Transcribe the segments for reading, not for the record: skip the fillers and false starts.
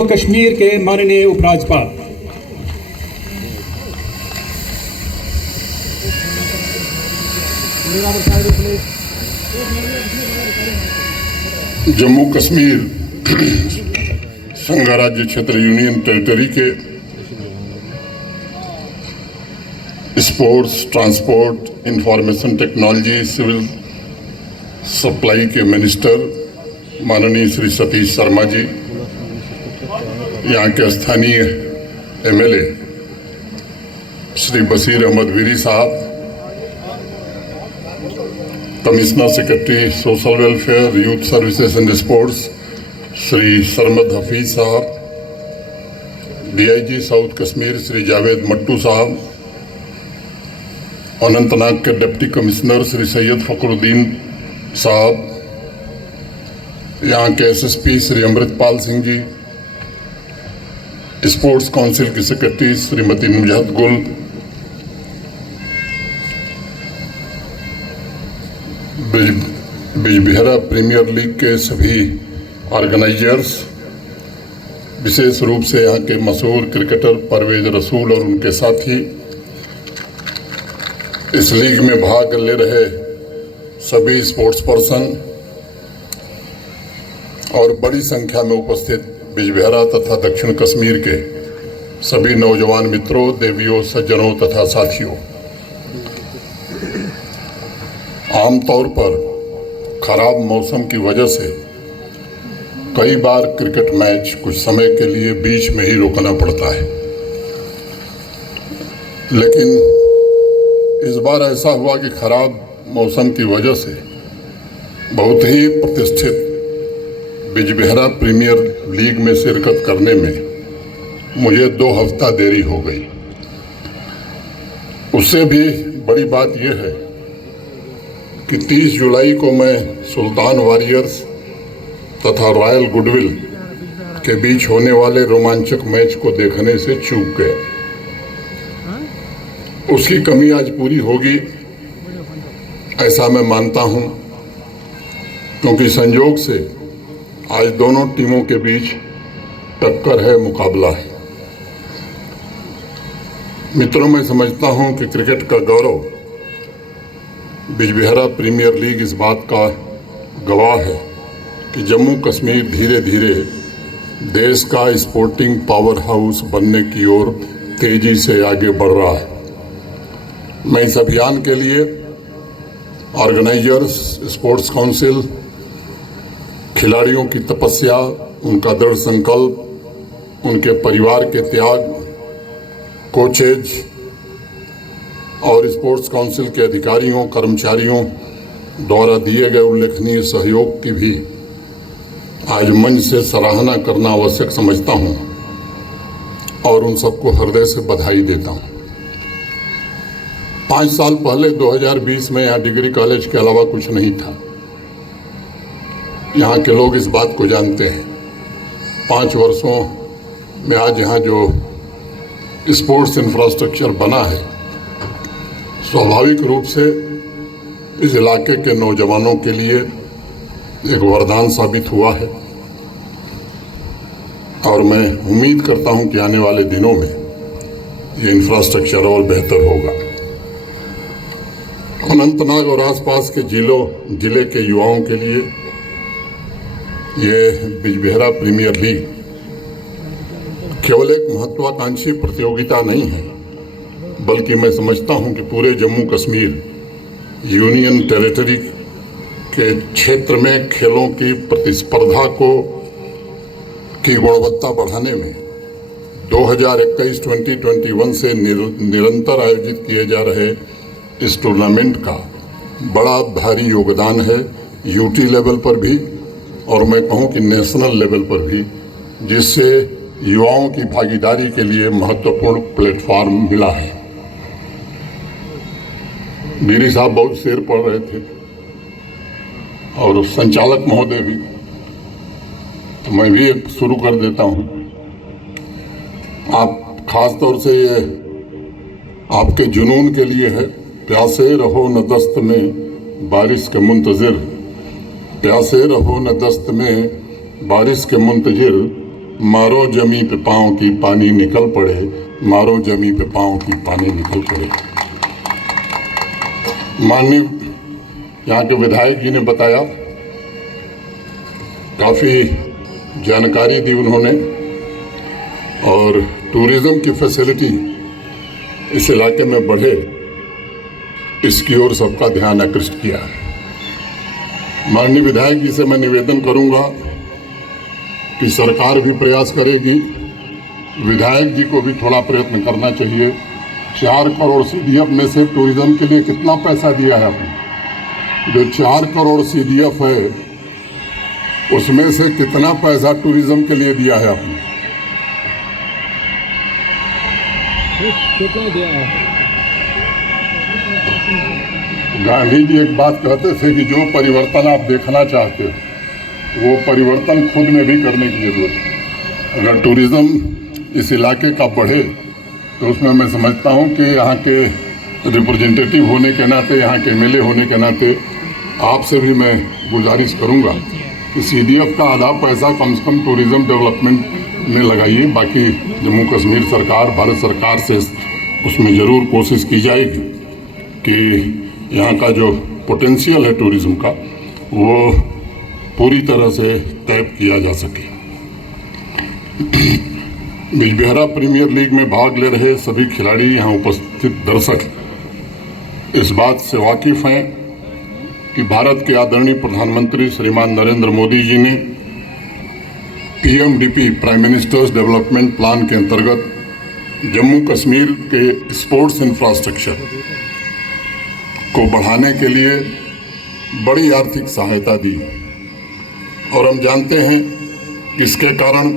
कश्मीर के माननीय उपराज्यपाल। जम्मू कश्मीर संघ राज्य क्षेत्र यूनियन टेरिटरी के sports, transport, information technology, civil supply के मिनिस्टर माननीय श्री सतीश शर्मा जी, यहाँ के स्थानीय MLA Shri Bashir Ahmad Veeri Sahab, commissioner secretary social welfare, youth services and sports Shri Sarmad Hafeez Sahab, DIG south Kashmir Shri Javed Mattu Sahab, Anantnag के डिप्टी कमिश्नर श्री सैयद फखरुद्दीन साहब, यहाँ के SSP Shri Amritpal Singh ji, sports council की सेक्रेटरी श्रीमती नुजहत गुल, बिजबिहरा प्रीमियर लीग के सभी ऑर्गेनाइजर्स, विशेष रूप से यहाँ के मशहूर क्रिकेटर परवेज रसूल और उनके साथी, इस लीग में भाग ले रहे सभी स्पोर्ट्स पर्सन और बड़ी संख्या में उपस्थित बिजबिहरा तथा दक्षिण कश्मीर के सभी नौजवान मित्रों, देवियों, सज्जनों तथा साथियों, आमतौर पर खराब मौसम की वजह से कई बार क्रिकेट मैच कुछ समय के लिए बीच में ही रोकना पड़ता है, लेकिन इस बार ऐसा हुआ कि खराब मौसम की वजह से बहुत ही प्रतिष्ठित बिजबिहरा प्रीमियर लीग में शिरकत करने में मुझे 2 हफ्ता देरी हो गई। उससे भी बड़ी बात यह है कि 30 जुलाई को मैं सुल्तान वॉरियर्स तथा रॉयल गुडविल के बीच होने वाले रोमांचक मैच को देखने से चूक गया। उसकी कमी आज पूरी होगी ऐसा मैं मानता हूं, क्योंकि संयोग से आज दोनों टीमों के बीच टक्कर है, मुकाबला है। मित्रों, मैं समझता हूं कि क्रिकेट का गौरव बिजबिहरा प्रीमियर लीग इस बात का गवाह है कि जम्मू कश्मीर धीरे धीरे देश का स्पोर्टिंग पावर हाउस बनने की ओर तेजी से आगे बढ़ रहा है। मैं इस अभियान के लिए ऑर्गेनाइजर्स, स्पोर्ट्स काउंसिल, खिलाड़ियों की तपस्या, उनका दृढ़ संकल्प, उनके परिवार के त्याग, कोचेज और स्पोर्ट्स काउंसिल के अधिकारियों, कर्मचारियों द्वारा दिए गए उल्लेखनीय सहयोग की भी आज मंच से सराहना करना आवश्यक समझता हूं और उन सबको हृदय से बधाई देता हूं। 5 साल पहले 2020 में यहाँ डिग्री कॉलेज के अलावा कुछ नहीं था। यहाँ के लोग इस बात को जानते हैं। 5 वर्षों में आज यहाँ जो स्पोर्ट्स इंफ्रास्ट्रक्चर बना है, स्वाभाविक रूप से इस इलाके के नौजवानों के लिए एक वरदान साबित हुआ है और मैं उम्मीद करता हूँ कि आने वाले दिनों में ये इंफ्रास्ट्रक्चर और बेहतर होगा। अनंतनाग और आसपास के जिले के युवाओं के लिए ये बिजबिहरा प्रीमियर लीग केवल एक महत्वाकांक्षी प्रतियोगिता नहीं है, बल्कि मैं समझता हूं कि पूरे जम्मू कश्मीर यूनियन टेरिटरी के क्षेत्र में खेलों की प्रतिस्पर्धा की गुणवत्ता बढ़ाने में 2021-2021 से निरंतर आयोजित किए जा रहे इस टूर्नामेंट का बड़ा भारी योगदान है, यूटी लेवल पर भी और मैं कहूं कि नेशनल लेवल पर भी, जिससे युवाओं की भागीदारी के लिए महत्वपूर्ण प्लेटफॉर्म मिला है। वीरी साहब बहुत शेर पढ़ रहे थे और संचालक महोदय भी, तो मैं भी शुरू कर देता हूं। आप खास तौर से ये आपके जुनून के लिए है। प्यासे रहो न दस्त में बारिश के मुंतजिर, प्यासे रहो न दस्त में बारिश के मुंतजिर, मारो जमी पे पाँव की पानी निकल पड़े, मारो जमी पे पाँव की पानी निकल पड़े। माननीय यहाँ के विधायक जी ने बताया, काफ़ी जानकारी दी उन्होंने, और टूरिज्म की फैसिलिटी इस इलाके में बढ़े इसकी ओर सबका ध्यान आकृष्ट किया है। माननीय विधायक जी से मैं निवेदन करूंगा कि सरकार भी प्रयास करेगी, विधायक जी को भी थोड़ा प्रयत्न करना चाहिए। 4 करोड़ CDF में से टूरिज्म के लिए कितना पैसा दिया है आपने? जो 4 करोड़ CDF है उसमें से कितना पैसा टूरिज्म के लिए दिया है आपने? कितना दिया है? गांधी जी एक बात कहते थे कि जो परिवर्तन आप देखना चाहते हो वो परिवर्तन खुद में भी करने की जरूरत है। अगर टूरिज्म इस इलाके का बढ़े तो उसमें मैं समझता हूँ कि यहाँ के रिप्रेजेंटेटिव होने के नाते, यहाँ के MLA होने के नाते आपसे भी मैं गुजारिश करूँगा कि CDF का आधा पैसा कम से कम टूरिज्म डेवलपमेंट में लगाइए। बाकी जम्मू कश्मीर सरकार, भारत सरकार से उसमें ज़रूर कोशिश की जाएगी कि यहाँ का जो पोटेंशियल है टूरिज्म का वो पूरी तरह से टैप किया जा सके। बिजबिहारा प्रीमियर लीग में भाग ले रहे सभी खिलाड़ी, यहाँ उपस्थित दर्शक इस बात से वाकिफ हैं कि भारत के आदरणीय प्रधानमंत्री श्रीमान नरेंद्र मोदी जी ने PMDP prime ministers development plan के अंतर्गत जम्मू कश्मीर के स्पोर्ट्स इंफ्रास्ट्रक्चर को बढ़ाने के लिए बड़ी आर्थिक सहायता दी, और हम जानते हैं कि इसके कारण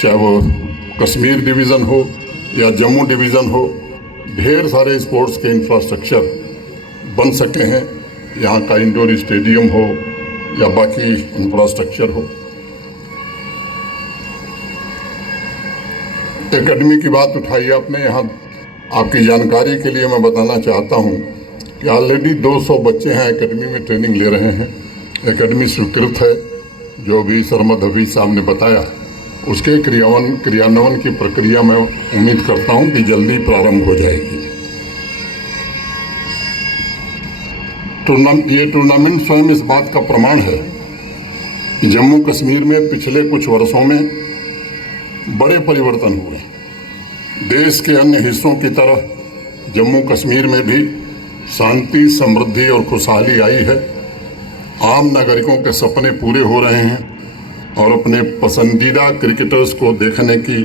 चाहे वो कश्मीर डिवीज़न हो या जम्मू डिवीज़न हो, ढेर सारे स्पोर्ट्स के इंफ्रास्ट्रक्चर बन सके हैं। यहाँ का इंडोर स्टेडियम हो या बाकी इंफ्रास्ट्रक्चर हो। एकेडमी की बात उठाई आपने, यहाँ आपकी जानकारी के लिए मैं बताना चाहता हूँ कि ऑलरेडी 200 बच्चे हैं एकेडमी में ट्रेनिंग ले रहे हैं। एकेडमी स्वीकृत है, जो भी सरमद हफीज साहब ने बताया, उसके क्रियान्वयन की प्रक्रिया में उम्मीद करता हूं कि जल्दी प्रारंभ हो जाएगी। ये टूर्नामेंट स्वयं इस बात का प्रमाण है कि जम्मू कश्मीर में पिछले कुछ वर्षों में बड़े परिवर्तन हुए। देश के अन्य हिस्सों की तरह जम्मू कश्मीर में भी शांति, समृद्धि और खुशहाली आई है। आम नागरिकों के सपने पूरे हो रहे हैं और अपने पसंदीदा क्रिकेटर्स को देखने की,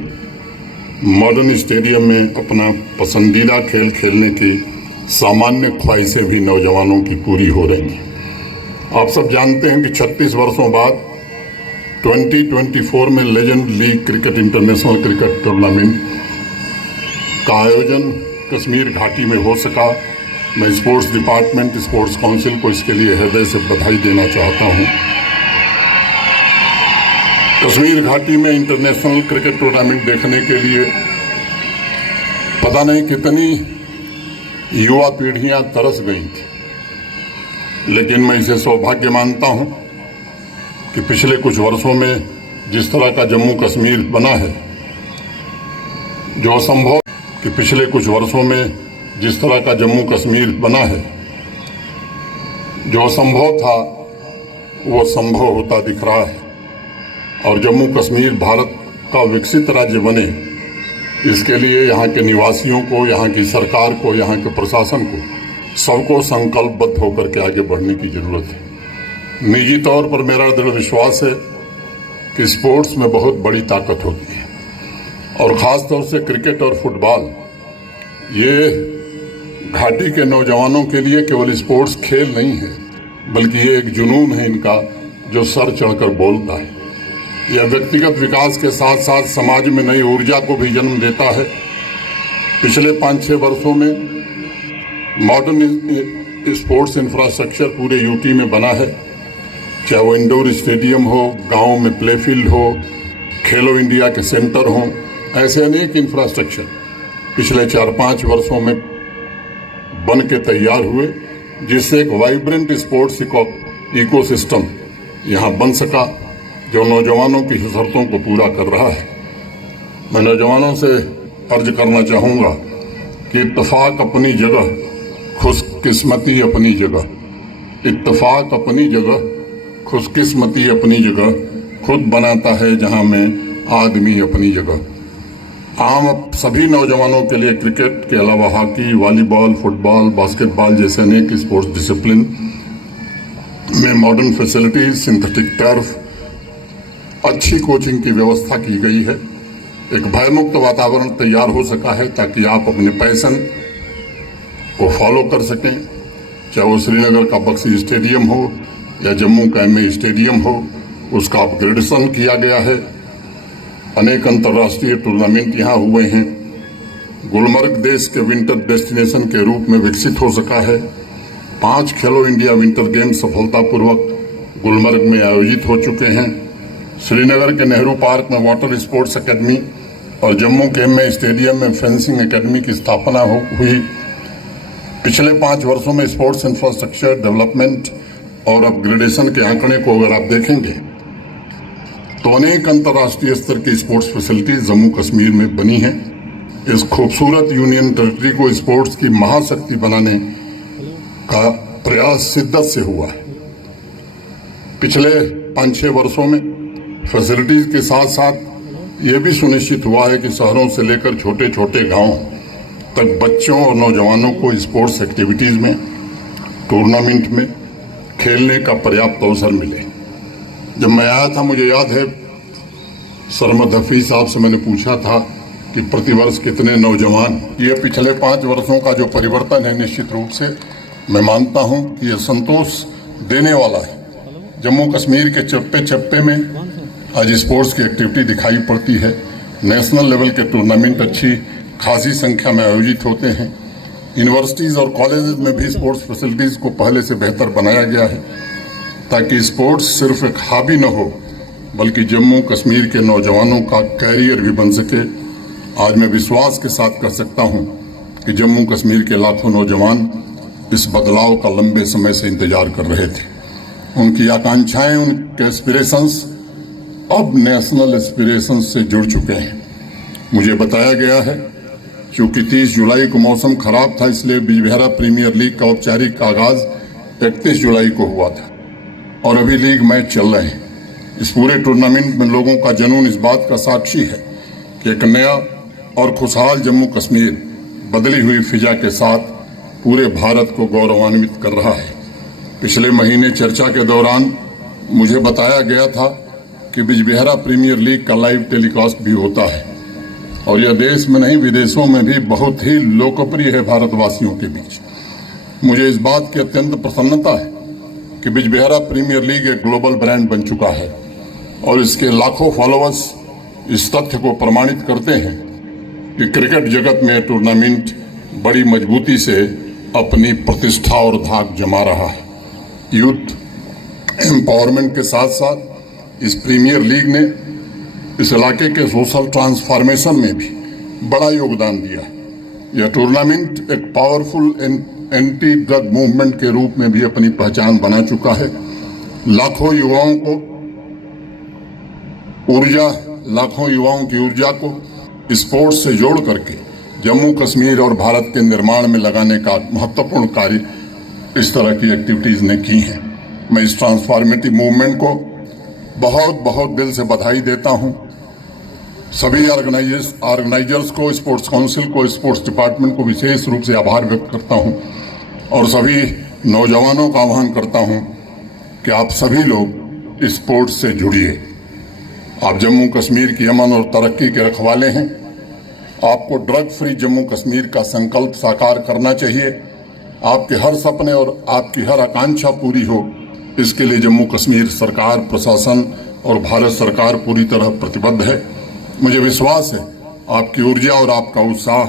मॉडर्न स्टेडियम में अपना पसंदीदा खेल खेलने की सामान्य ख्वाहिशें भी नौजवानों की पूरी हो रही हैं। आप सब जानते हैं कि 36 वर्षों बाद 2024 में legend league cricket international cricket tournament का आयोजन कश्मीर घाटी में हो सका। मैं स्पोर्ट्स डिपार्टमेंट, स्पोर्ट्स काउंसिल को इसके लिए हृदय से बधाई देना चाहता हूं। कश्मीर घाटी में इंटरनेशनल क्रिकेट टूर्नामेंट देखने के लिए पता नहीं कितनी युवा पीढ़ियां तरस गई थी, लेकिन मैं इसे सौभाग्य मानता हूं कि पिछले कुछ वर्षों में जिस तरह का जम्मू कश्मीर बना है, जो असंभव कि पिछले कुछ वर्षों में जिस तरह का जम्मू कश्मीर बना है, जो असंभव था वो संभव होता दिख रहा है। और जम्मू कश्मीर भारत का विकसित राज्य बने, इसके लिए यहाँ के निवासियों को, यहाँ की सरकार को, यहाँ के प्रशासन को, सबको संकल्पबद्ध होकर के आगे बढ़ने की जरूरत है। निजी तौर पर मेरा दृढ़ विश्वास है कि स्पोर्ट्स में बहुत बड़ी ताकत होती है, और ख़ास तौर से क्रिकेट और फुटबॉल, ये घाटी के नौजवानों के लिए केवल स्पोर्ट्स खेल नहीं है, बल्कि ये एक जुनून है इनका जो सर चढ़कर बोलता है। यह व्यक्तिगत विकास के साथ साथ समाज में नई ऊर्जा को भी जन्म देता है। पिछले 5-6 वर्षों में मॉडर्न स्पोर्ट्स इंफ्रास्ट्रक्चर पूरे यूटी में बना है, चाहे वो इंडोर स्टेडियम हो, गाँव में प्ले फील्ड हो, खेलो इंडिया के सेंटर हों, ऐसे अनेक इंफ्रास्ट्रक्चर पिछले 4-5 वर्षों में बन के तैयार हुए, जिससे एक वाइब्रेंट स्पोर्ट्स इकोसिस्टम यहाँ बन सका, जो नौजवानों की शर्तों को पूरा कर रहा है। मैं नौजवानों से अर्ज करना चाहूँगा कि इत्तेफाक अपनी जगह, खुशकिस्मती अपनी जगह, इत्तेफाक अपनी जगह, खुशकिस्मती अपनी जगह, खुद बनाता है जहां में आदमी अपनी जगह। आम सभी नौजवानों के लिए क्रिकेट के अलावा हॉकी, वॉलीबॉल, फुटबॉल, बास्केटबॉल जैसे अनेक स्पोर्ट्स डिसिप्लिन में मॉडर्न फैसिलिटीज, सिंथेटिक टर्फ, अच्छी कोचिंग की व्यवस्था की गई है। एक भयमुक्त वातावरण तैयार हो सका है ताकि आप अपने पैशन को फॉलो कर सकें, चाहे वो श्रीनगर का बक्सी स्टेडियम हो या जम्मू का एमए स्टेडियम हो। उसका अपग्रेडेशन किया गया है। अनेक अंतर्राष्ट्रीय टूर्नामेंट यहाँ हुए हैं। गुलमर्ग देश के विंटर डेस्टिनेशन के रूप में विकसित हो सका है। 5 खेलो इंडिया विंटर गेम्स सफलतापूर्वक गुलमर्ग में आयोजित हो चुके हैं। श्रीनगर के नेहरू पार्क में वाटर स्पोर्ट्स एकेडमी और जम्मू के एमए स्टेडियम में फेंसिंग एकेडमी की स्थापना हुई। पिछले 5 वर्षों में स्पोर्ट्स इंफ्रास्ट्रक्चर डेवलपमेंट और अपग्रेडेशन के आंकड़े को अगर आप देखेंगे तो अनेक अंतर्राष्ट्रीय स्तर की स्पोर्ट्स फैसिलिटीज जम्मू कश्मीर में बनी हैं। इस खूबसूरत यूनियन टेरिटरी को स्पोर्ट्स की महाशक्ति बनाने का प्रयास शिद्दत से हुआ है। पिछले 5-6 वर्षों में फैसिलिटीज के साथ साथ ये भी सुनिश्चित हुआ है कि शहरों से लेकर छोटे छोटे गांव तक बच्चों और नौजवानों को स्पोर्ट्स एक्टिविटीज में, टूर्नामेंट में खेलने का पर्याप्त अवसर मिले। जब मैं आया था मुझे याद है सरमद हफीज साहब से मैंने पूछा था कि प्रतिवर्ष कितने नौजवान। ये पिछले 5 वर्षों का जो परिवर्तन है निश्चित रूप से मैं मानता हूं कि यह संतोष देने वाला है। जम्मू कश्मीर के चप्पे चप्पे में आज स्पोर्ट्स की एक्टिविटी दिखाई पड़ती है। नेशनल लेवल के टूर्नामेंट अच्छी खासी संख्या में आयोजित होते हैं। यूनिवर्सिटीज़ और कॉलेजेस में भी स्पोर्ट्स फैसिलिटीज़ को पहले से बेहतर बनाया गया है ताकि स्पोर्ट्स सिर्फ एक हॉबी न हो बल्कि जम्मू कश्मीर के नौजवानों का कैरियर भी बन सके। आज मैं विश्वास के साथ कह सकता हूं कि जम्मू कश्मीर के लाखों नौजवान इस बदलाव का लंबे समय से इंतजार कर रहे थे। उनकी आकांक्षाएं, उनके एस्पिरेशंस अब नेशनल एस्पिरेशंस से जुड़ चुके हैं। मुझे बताया गया है क्योंकि 30 जुलाई को मौसम खराब था इसलिए बिजबिहारा प्रीमियर लीग का औपचारिक आगाज 31 जुलाई को हुआ था और अभी लीग मैच चल रहे हैं। इस पूरे टूर्नामेंट में लोगों का जुनून इस बात का साक्षी है कि एक नया और खुशहाल जम्मू कश्मीर बदली हुई फिजा के साथ पूरे भारत को गौरवान्वित कर रहा है। पिछले महीने चर्चा के दौरान मुझे बताया गया था कि बिजबिहारा प्रीमियर लीग का लाइव टेलीकास्ट भी होता है और यह देश में नहीं विदेशों में भी बहुत ही लोकप्रिय है भारतवासियों के बीच। मुझे इस बात की अत्यंत प्रसन्नता है कि बिजबिहारा प्रीमियर लीग एक ग्लोबल ब्रांड बन चुका है और इसके लाखों फॉलोअर्स इस तथ्य को प्रमाणित करते हैं कि क्रिकेट जगत में टूर्नामेंट बड़ी मजबूती से अपनी प्रतिष्ठा और धाक जमा रहा है। यूथ एम्पावरमेंट के साथ साथ इस प्रीमियर लीग ने इस इलाके के सोशल ट्रांसफॉर्मेशन में भी बड़ा योगदान दिया है। यह टूर्नामेंट एक पावरफुल एंटी ड्रग मूवमेंट के रूप में भी अपनी पहचान बना चुका है। लाखों युवाओं की ऊर्जा को स्पोर्ट्स से जोड़ करके जम्मू कश्मीर और भारत के निर्माण में लगाने का महत्वपूर्ण कार्य इस तरह की एक्टिविटीज ने की हैं। मैं इस ट्रांसफॉर्मेटिव मूवमेंट को बहुत बहुत दिल से बधाई देता हूं। सभी ऑर्गेनाइजर्स को, स्पोर्ट्स काउंसिल को, स्पोर्ट्स डिपार्टमेंट को विशेष रूप से आभार व्यक्त करता हूं और सभी नौजवानों का आह्वान करता हूं कि आप सभी लोग स्पोर्ट्स से जुड़िए। आप जम्मू कश्मीर की अमन और तरक्की के रखवाले हैं। आपको ड्रग फ्री जम्मू कश्मीर का संकल्प साकार करना चाहिए। आपके हर सपने और आपकी हर आकांक्षा पूरी हो, इसके लिए जम्मू कश्मीर सरकार, प्रशासन और भारत सरकार पूरी तरह प्रतिबद्ध है। मुझे विश्वास है आपकी ऊर्जा और आपका उत्साह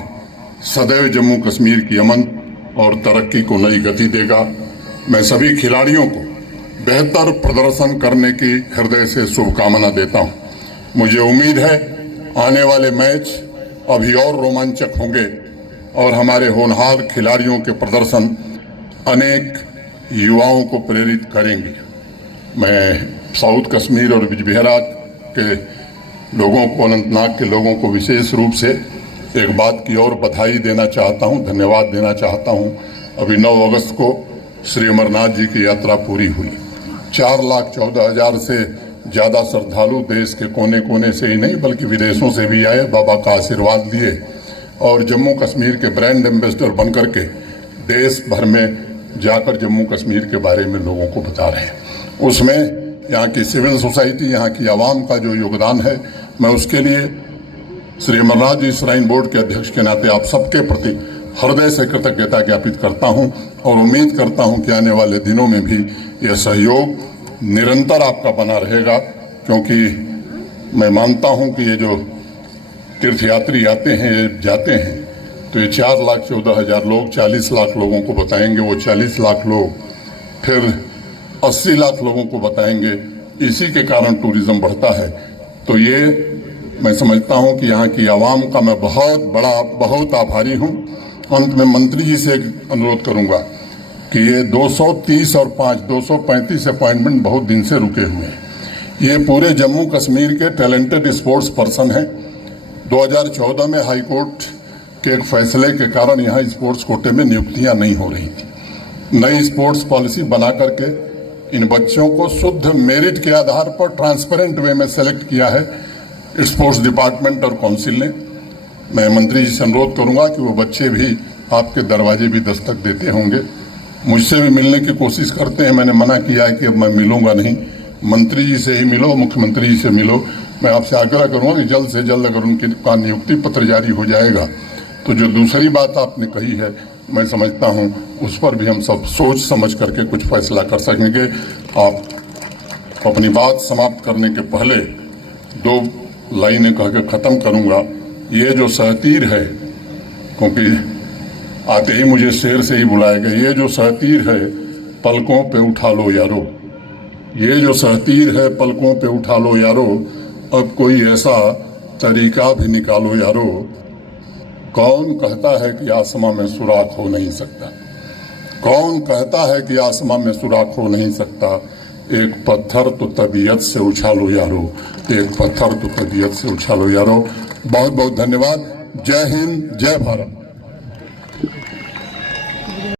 सदैव जम्मू कश्मीर की अमन और तरक्की को नई गति देगा। मैं सभी खिलाड़ियों को बेहतर प्रदर्शन करने की हृदय से शुभकामना देता हूं। मुझे उम्मीद है आने वाले मैच अभी और रोमांचक होंगे और हमारे होनहार खिलाड़ियों के प्रदर्शन अनेक युवाओं को प्रेरित करेंगे। मैं साउथ कश्मीर और बिजबेहरा के लोगों को, अनंतनाग के लोगों को विशेष रूप से एक बात की और बधाई देना चाहता हूं, धन्यवाद देना चाहता हूं। अभी 9 अगस्त को श्री अमरनाथ जी की यात्रा पूरी हुई। 4,14,000 से ज़्यादा श्रद्धालु देश के कोने कोने से ही नहीं बल्कि विदेशों से भी आए, बाबा का आशीर्वाद लिए और जम्मू कश्मीर के ब्रांड एम्बेसडर बनकर के देश भर में जाकर जम्मू कश्मीर के बारे में लोगों को बता रहे हैं। उसमें यहाँ की सिविल सोसाइटी, यहाँ की आवाम का जो योगदान है, मैं उसके लिए श्री अमरनाथ जी श्राइन बोर्ड के अध्यक्ष के नाते आप सबके प्रति हृदय से कृतज्ञता ज्ञापित करता हूं और उम्मीद करता हूं कि आने वाले दिनों में भी यह सहयोग निरंतर आपका बना रहेगा, क्योंकि मैं मानता हूं कि ये जो तीर्थयात्री आते हैं, जाते हैं, तो ये 4,14,000 लोग 40 लाख लोगों को बताएंगे, वो 40 लाख लोग फिर 80 लाख लोगों को बताएंगे। इसी के कारण टूरिज्म बढ़ता है। तो ये मैं समझता हूं कि यहाँ की आवाम का मैं बहुत आभारी हूं। अंत में मंत्री जी से एक अनुरोध करूंगा कि ये 230 और 235 अपॉइंटमेंट बहुत दिन से रुके हुए हैं। ये पूरे जम्मू कश्मीर के टैलेंटेड स्पोर्ट्स पर्सन हैं। 2014 में हाई कोर्ट के एक फैसले के कारण यहाँ स्पोर्ट्स कोटे में नियुक्तियां नहीं हो रही थी। नई स्पोर्ट्स पॉलिसी बना करके इन बच्चों को शुद्ध मेरिट के आधार पर ट्रांसपेरेंट वे में सेलेक्ट किया है स्पोर्ट्स डिपार्टमेंट और काउंसिल ने। मैं मंत्री जी से अनुरोध करूंगा कि वो बच्चे भी आपके दरवाजे भी दस्तक देते होंगे, मुझसे भी मिलने की कोशिश करते हैं। मैंने मना किया है कि अब मैं मिलूंगा नहीं, मंत्री जी से ही मिलो, मुख्यमंत्री जी से मिलो। मैं आपसे आग्रह करूंगा कि जल्द से जल्द अगर उनकी नियुक्ति पत्र जारी हो जाएगा तो जो दूसरी बात आपने कही है, मैं समझता हूं उस पर भी हम सब सोच समझ करके कुछ फैसला कर सकेंगे। आप अपनी बात समाप्त करने के पहले 2 लाइनें कह के खत्म करूंगा। ये जो सहतीर है, क्योंकि आते ही मुझे शेर से ही बुलाया गया, ये जो सहतीर है पलकों पे उठा लो यारो, ये जो सहतीर है पलकों पे उठा लो यारो, अब कोई ऐसा तरीका भी निकालो यारो। कौन कहता है कि आसमां में सुराख हो नहीं सकता? कौन कहता है कि आसमां में सुराख हो नहीं सकता? एक पत्थर तो तबीयत से उछालो यारो, एक पत्थर तो तबीयत से उछालो यारो। बहुत बहुत धन्यवाद। जय हिंद, जय भारत।